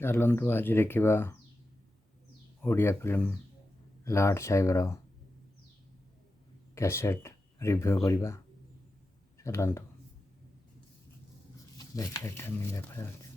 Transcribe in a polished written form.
ଚାଲନ୍ତୁ ଆଜି ଦେଖିବା ଓଡ଼ିଆ ଫିଲ୍ମ ଲାଟ୍ ସାହେବର କ୍ୟାସେଟ୍ ରିଭ୍ୟୁ କରିବା। ଚାଲନ୍ତୁ ଦେଖିବା କେମିତି ଦେଖାଯାଉଛି।